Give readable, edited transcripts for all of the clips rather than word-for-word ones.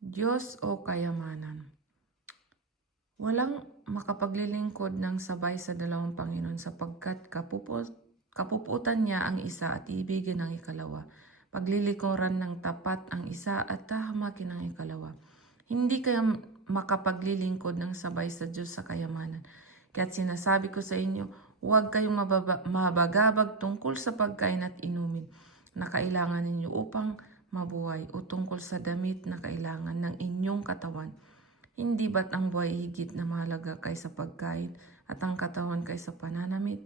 Diyos o kayamanan. Walang makapaglilingkod ng sabay sa dalawang Panginoon sapagkat kapuputan niya ang isa at ibigin ang ikalawa. Paglilikuran ng tapat ang isa at tahamakin ang ikalawa. Hindi kaya makapaglilingkod ng sabay sa Diyos sa kayamanan. Kaya't sinasabi ko sa inyo, huwag kayong mabagabag tungkol sa pagkain at inumin na kailangan ninyo upang mabuhay o tungkol sa damit na kailangan ng inyong katawan. Hindi ba't ang buhay higit na mahalaga kaysa pagkain at ang katawan kaysa pananamit?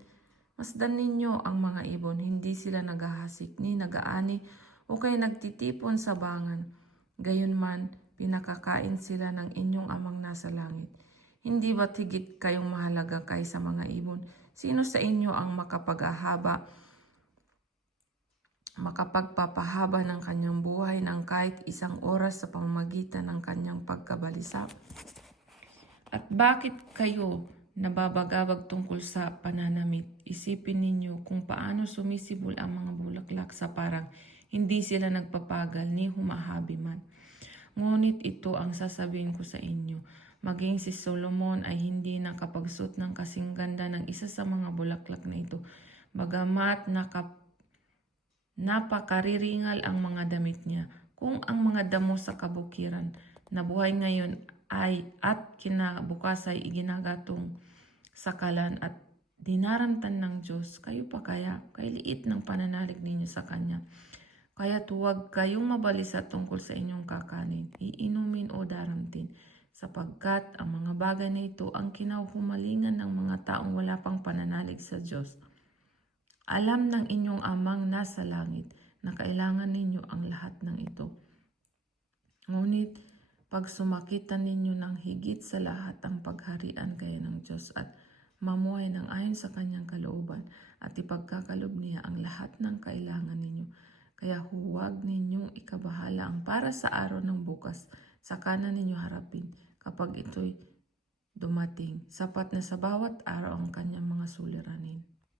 Masdan ninyo ang mga ibon, hindi sila naghahasik ni nagaani o kaya nagtitipon sa bangan. Gayunman, pinakakain sila ng inyong amang nasa langit. Hindi ba't higit kayong mahalaga kaysa mga ibon? Sino sa inyo ang makapagpapahaba ng kanyang buhay ng kahit isang oras sa pamamagitan ng kanyang pagkabalisa? At bakit kayo nababagabag tungkol sa pananamit? Isipin ninyo kung paano sumisibol ang mga bulaklak sa parang hindi sila nagpapagal ni humahabi man. Ngunit ito ang sasabihin ko sa inyo, maging si Solomon ay hindi nakapagsuot ng kasing ganda ng isa sa mga bulaklak na ito, bagamat napakariringal ang mga damit niya. Kung ang mga damo sa kabukiran na buhay ngayon at kinabukas ay iginagatong sakalan at dinaramtan ng Diyos, kayo pa kaya, kay liit ng pananalig ninyo sa Kanya. Kaya huwag kayong mabalisa tungkol sa inyong kakanin, iinumin o daramtin, sapagkat ang mga bagay na ito ang kinahumalingan ng mga taong wala pang pananalig sa Diyos. Alam ng inyong amang nasa langit na kailangan ninyo ang lahat ng ito. Ngunit pag sumakitan ninyo ng higit sa lahat ang pagharian kaya ng Diyos at mamuhay ng ayon sa kanyang kalooban at ipagkakalob niya ang lahat ng kailangan ninyo. Kaya huwag ninyong ikabahala ang para sa araw ng bukas sa kanan ninyo harapin kapag ito'y dumating. Sapat na sa bawat araw ang kanyang mga suliranin.